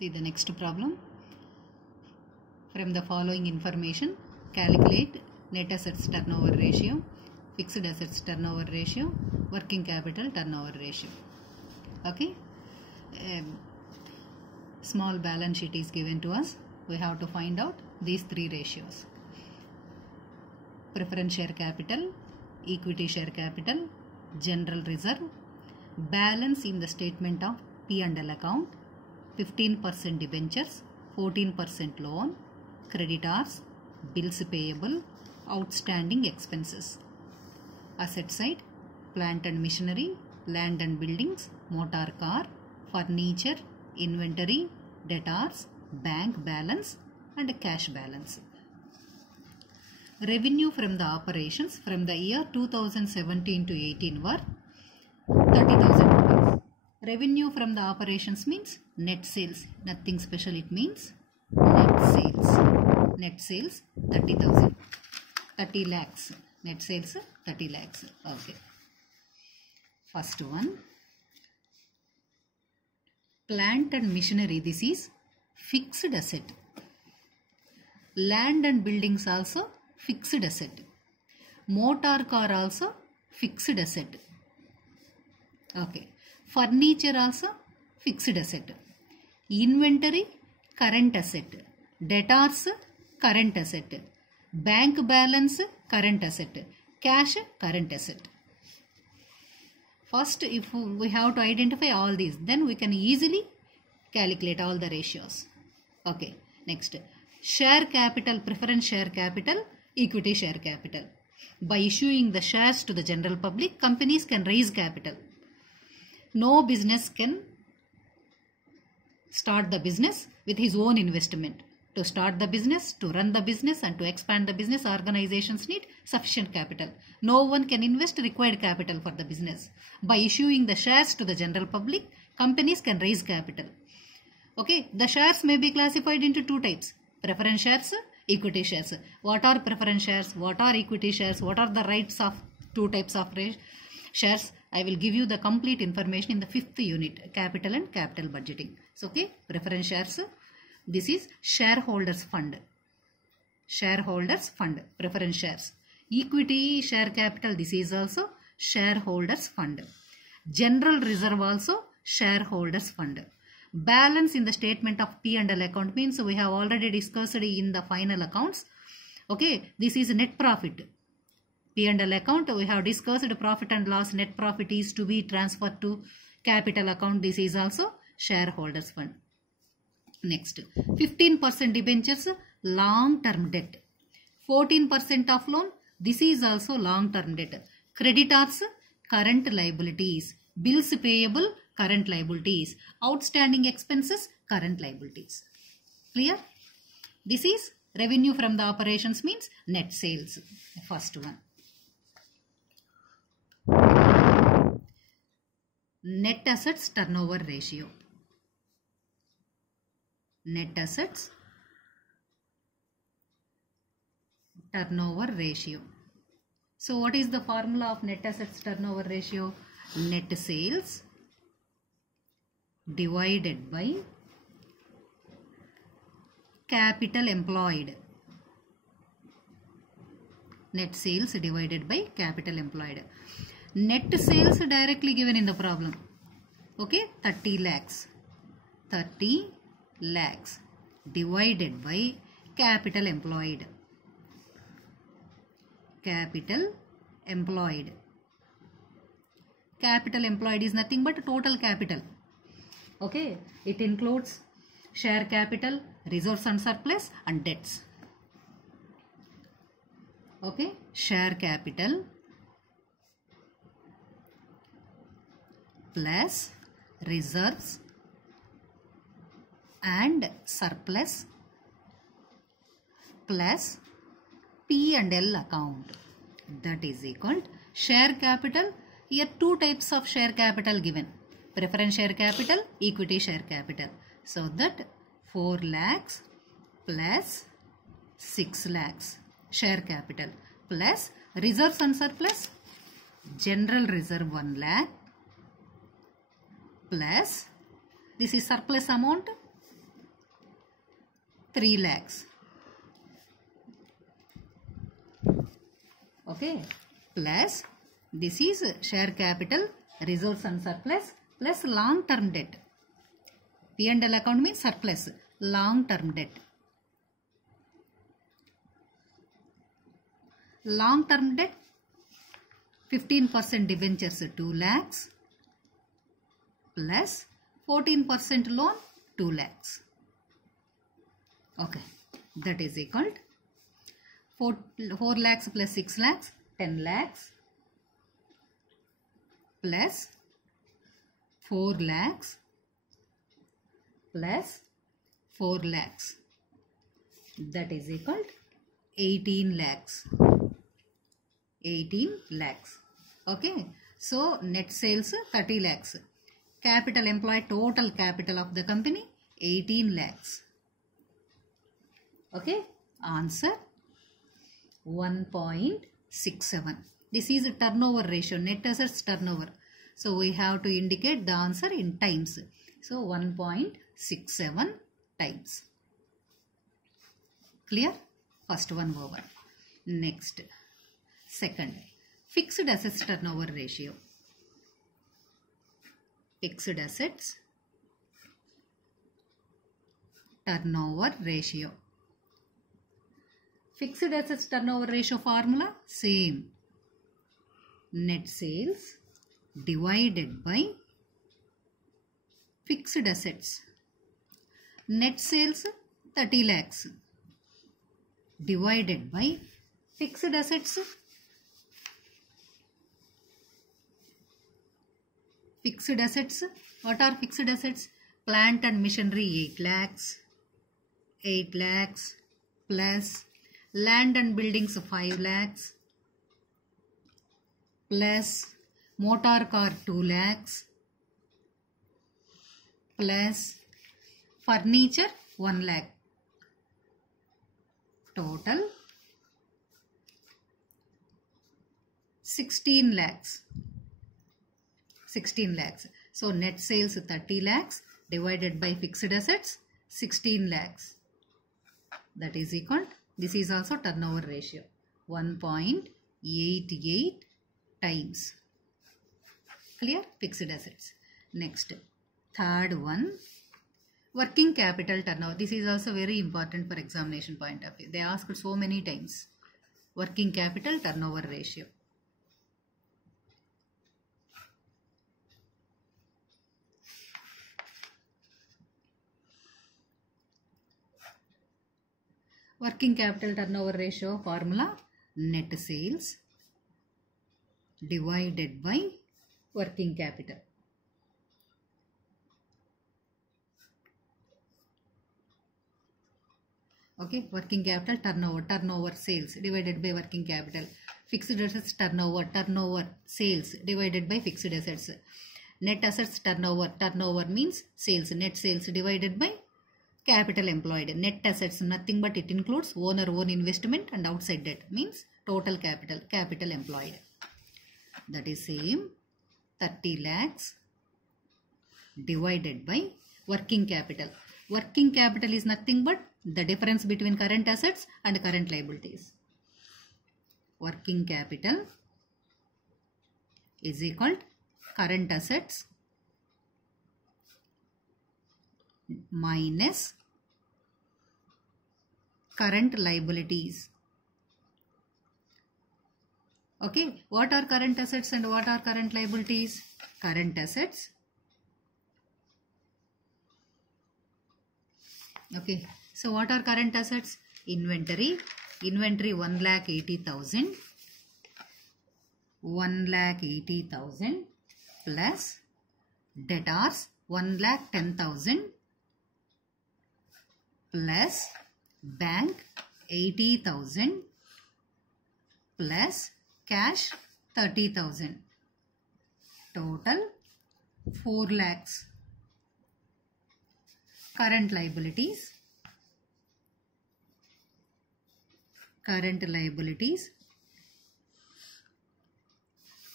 See the next problem. From the following information, calculate net assets turnover ratio, fixed assets turnover ratio, working capital turnover ratio. Okay. Small balance sheet is given to us. We have to find out these three ratios. Preference share capital, equity share capital, general reserve, balance in the statement of P&L account, 15% debentures, 14% loan, creditors, bills payable, outstanding expenses. Asset side, plant and machinery, land and buildings, motor car, furniture, inventory, debtors, bank balance and cash balance. Revenue from the operations from the year 2017 to 18 were 30,000 rupees. Revenue from the operations means net sales. Nothing special, it means net sales. Net sales 30,000. 30 lakhs. Net sales 30 lakhs. Okay. First one. Plant and machinery. This is fixed asset. Land and buildings also fixed asset. Motor car also fixed asset. Okay. Furniture also fixed asset. Inventory current asset. Debtors current asset. Bank balance current asset. Cash current asset. First, if we have to identify all these, then we can easily calculate all the ratios. Okay. Next, share capital, preference share capital, equity share capital. By issuing the shares to the general public, companies can raise capital. No business can start the business with his own investment. To start the business, to run the business and to expand the business, organizations need sufficient capital. No one can invest required capital for the business. By issuing the shares to the general public, companies can raise capital. Okay, the shares may be classified into two types. Preference shares, equity shares. What are preference shares? What are equity shares? What are the rights of two types of shares? I will give you the complete information in the 5th unit, capital and capital budgeting. So, okay, preference shares. This is shareholders fund. Shareholders fund, preference shares. Equity share capital, this is also shareholders fund. General reserve also shareholders fund. Balance in the statement of P&L account means we have already discussed in the final accounts. Okay, this is net profit. P&L account, we have discussed profit and loss. Net profit is to be transferred to capital account. This is also shareholders fund. Next, 15% debentures, long-term debt. 14% of loan, this is also long-term debt. Creditors, current liabilities. Bills payable, current liabilities. Outstanding expenses, current liabilities. Clear? This is revenue from the operations means net sales. First one. Net assets turnover ratio. Net assets turnover ratio. So what is the formula of net assets turnover ratio? Net sales divided by capital employed. Net sales divided by capital employed. Net sales directly given in the problem. Okay, 30 lakhs. 30 lakhs divided by capital employed. Capital employed. Capital employed is nothing but total capital. Okay, it includes share capital, reserves and surplus and debts. Okay, share capital plus reserves and surplus plus P&L account, that is equal to share capital. Here two types of share capital given, preference share capital, equity share capital. So that 4 lakhs plus 6 lakhs share capital plus reserves and surplus, general reserve 1 lakh plus this is surplus amount 3 lakhs. Okay, plus this is share capital, reserves and surplus plus long term debt. P&L account means surplus, long term debt. Long term debt 15% debentures 2 lakhs plus 14% loan 2 lakhs. Okay, that is equal to 4 lakhs plus 6 lakhs 10 lakhs plus 4 lakhs plus 4 lakhs, that is equal to 18 lakhs. 18 lakhs. Okay, so net sales 30 lakhs. Capital employed, total capital of the company 18 lakhs. Okay, answer 1.67. This is a turnover ratio, net assets turnover. So we have to indicate the answer in times. So 1.67 times. Clear? First one over. Next, second, fixed assets turnover ratio. Fixed assets turnover ratio. Fixed assets turnover ratio formula same. Net sales divided by fixed assets. Net sales 30 lakhs divided by fixed assets. Fixed assets, what are fixed assets? Plant and machinery 8 lakhs, 8 lakhs plus land and buildings 5 lakhs plus motor car 2 lakhs plus furniture 1 lakh. Total 16 lakhs. 16 lakhs. So net sales 30 lakhs divided by fixed assets 16 lakhs. That is equal. This is also turnover ratio 1.88 times. Clear? Fixed assets. Next, third one, working capital turnover. This is also very important for examination point of view. They asked so many times. Working capital turnover ratio. Working capital turnover ratio formula net sales divided by working capital. Okay, working capital turnover sales divided by working capital. Fixed assets turnover sales divided by fixed assets. Net assets turnover means sales, net sales divided by capital employed. Net assets nothing but it includes owner own investment and outside debt, means total capital employed. That is same 30 lakhs divided by working capital. Working capital is nothing but the difference between current assets and current liabilities. Working capital is equal to current assets minus current liabilities. Okay, what are current assets and what are current liabilities? Current assets. Okay, so what are current assets? Inventory 1,80,000. 1,80,000 plus debtors 1,10,000 plus bank 80,000 plus cash 30,000. Total 4 lakhs. Current liabilities.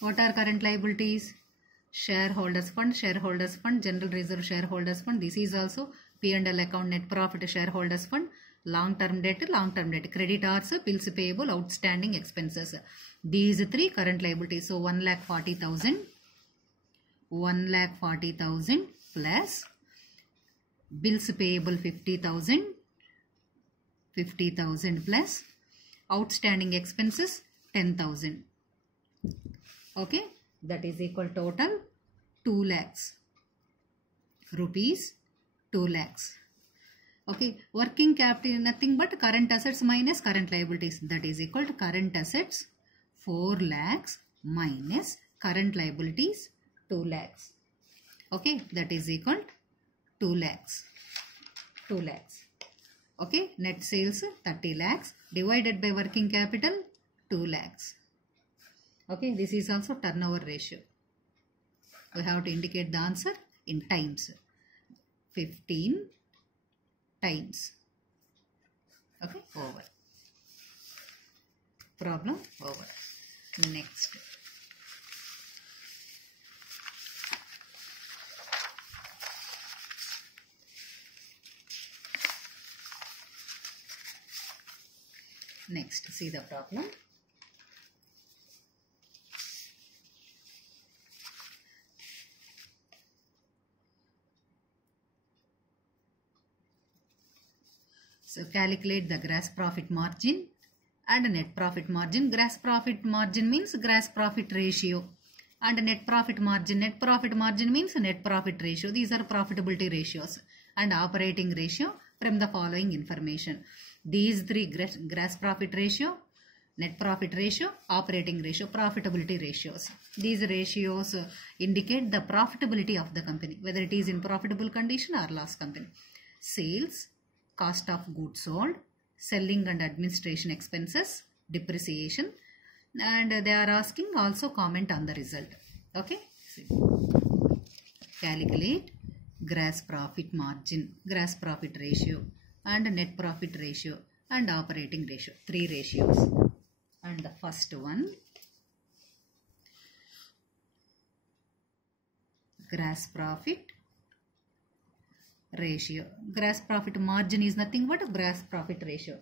What are current liabilities? Shareholders fund, general reserve shareholders fund. This is also P&L account, net profit shareholders fund, long-term debt, creditors, bills payable, outstanding expenses. These three current liabilities. So 1,40,000, 1,40,000 plus bills payable 50,000, 50,000 plus outstanding expenses 10,000. Okay, that is equal total 2 lakhs rupees, 2 lakhs. Okay, working capital nothing but current assets minus current liabilities, that is equal to current assets 4 lakhs minus current liabilities 2 lakhs. Okay, that is equal to 2 lakhs. 2 lakhs. Okay, net sales 30 lakhs divided by working capital 2 lakhs. Okay, this is also turnover ratio. We have to indicate the answer in times. 15 times. Okay, over. Problem over. Next. Next, see the problem. So calculate the gross profit margin and net profit margin. Gross profit margin means gross profit ratio, and net profit margin means net profit ratio. These are profitability ratios, and operating ratio from the following information. These three, gross profit ratio, net profit ratio, operating ratio, profitability ratios. These ratios indicate the profitability of the company, whether it is in profitable condition or loss company. Sales, cost of goods sold, selling and administration expenses, depreciation, and they are asking also comment on the result. Okay, calculate gross profit margin, gross profit ratio, and net profit ratio, and operating ratio. 3 ratios. And the first one, gross profit ratio. Gross profit margin is nothing but gross profit ratio.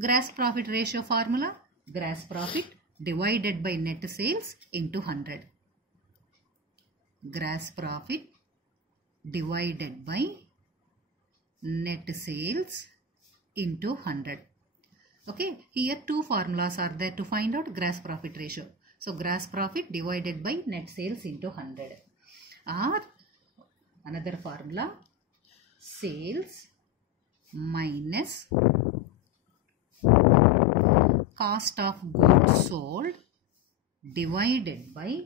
Gross profit ratio formula, gross profit divided by net sales into 100. Gross profit divided by net sales into 100. Okay, here two formulas are there to find out gross profit ratio. So gross profit divided by net sales into 100. Or another formula, sales minus cost of goods sold divided by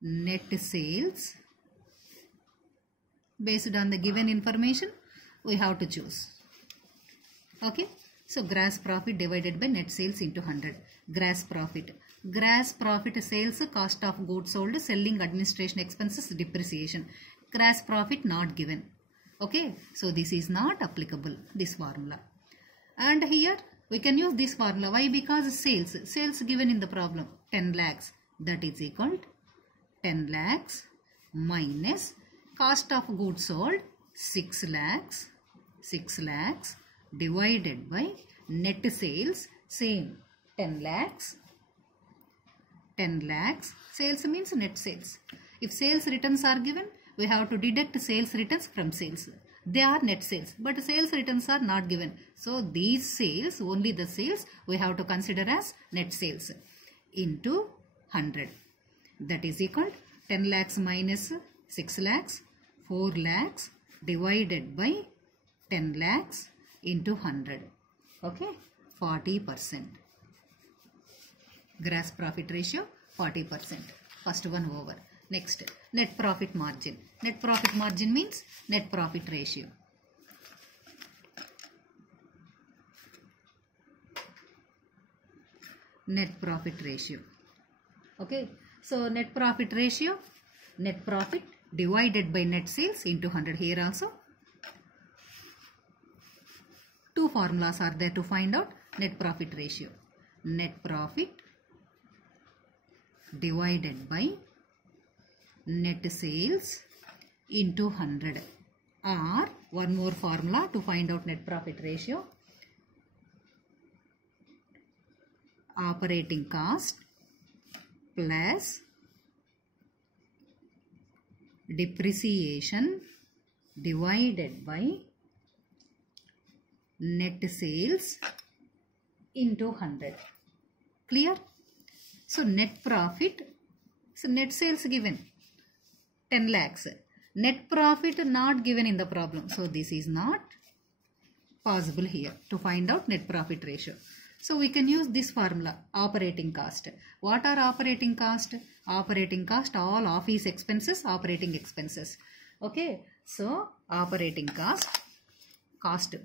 net sales. Based on the given information, we have to choose. Okay, so gross profit divided by net sales into 100. Gross profit. Gross profit sales, cost of goods sold, selling, administration expenses, depreciation. Gross profit not given. Okay, so this is not applicable, this formula. And here we can use this formula. Why? Because sales given in the problem 10 lakhs, that is equal to 10 lakhs minus cost of goods sold 6 lakhs divided by net sales, same 10 lakhs. 10 lakhs, sales means net sales. If sales returns are given, we have to deduct sales returns from sales. They are net sales, but sales returns are not given. So these sales, only the sales, we have to consider as net sales into 100. That is equal to 10 lakhs minus 6 lakhs, 4 lakhs divided by 10 lakhs into 100. Okay, 40%. Gross profit ratio 40%. First one over. Next, net profit margin. Net profit margin means net profit ratio. Net profit ratio. Okay, so net profit ratio, net profit divided by net sales into 100. Here also two formulas are there to find out net profit ratio. Net profit divided by net sales into 100, or one more formula to find out net profit ratio. Operating cost plus depreciation divided by net sales into 100. Clear? So net profit, so net sales given 10 lakhs. Net profit not given in the problem. So this is not possible here to find out net profit ratio. So we can use this formula, operating cost. What are operating cost? Operating cost, all office expenses, operating expenses. Okay. So operating cost, costs,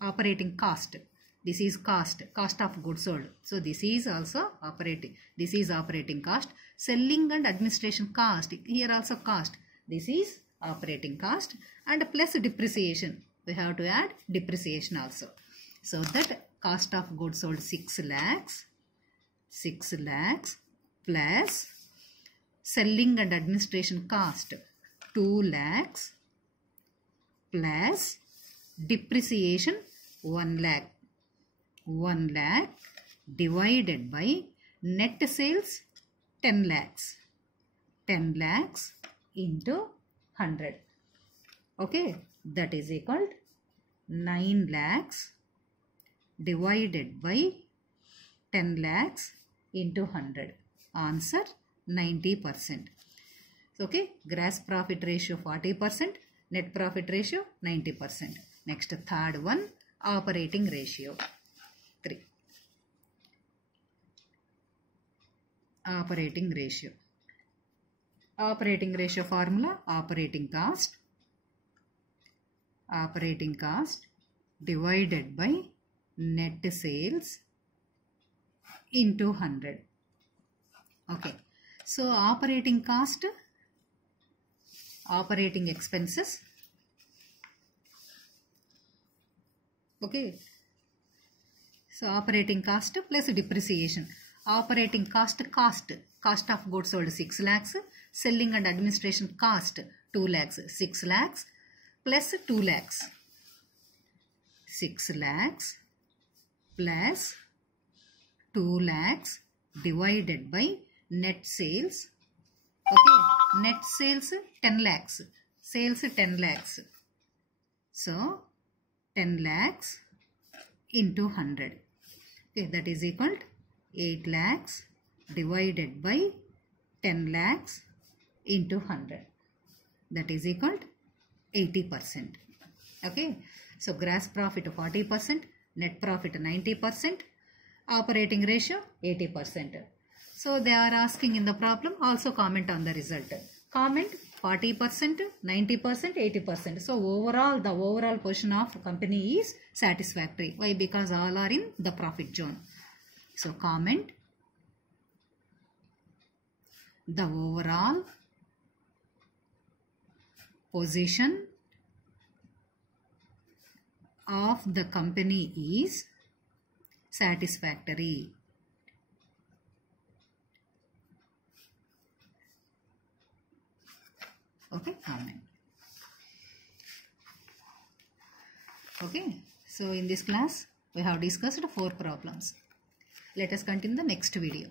operating cost. This is cost of goods sold. So this is also operating. This is operating cost. Selling and administration cost. Here also cost. This is operating cost, and plus depreciation. We have to add depreciation also. So that cost of goods sold 6 lakhs plus selling and administration cost 2 lakhs plus depreciation 1 lakh. 1 lakh divided by net sales 10 lakhs. 10 lakhs into 100. Okay, that is equal to 9 lakhs divided by 10 lakhs into 100. Answer 90%. Okay, gross profit ratio 40%, net profit ratio 90%. Next, third one, operating ratio 3. Operating ratio. Operating ratio formula, operating cost divided by net sales into 100. Okay. So operating cost, operating expenses. Okay. So operating cost plus depreciation. Operating cost of goods sold 6 lakhs. Selling and administration cost 2 lakhs. 6 lakhs plus 2 lakhs. 6 lakhs plus 2 lakhs divided by net sales. Okay, net sales 10 lakhs. Sales 10 lakhs. So 10 lakhs into 100. Okay, that is equal to 8 lakhs divided by 10 lakhs into 100. That is equal to 80%. Okay, so gross profit 40%, net profit 90%, operating ratio 80%. So they are asking in the problem, also comment on the result. Comment 40%, 90%, 80%. So overall, the overall position of company is satisfactory. Why? Because all are in the profit zone. So comment the overall position of the company is satisfactory. Okay, comment. Okay, so in this class we have discussed 4 problems. Let us continue the next video.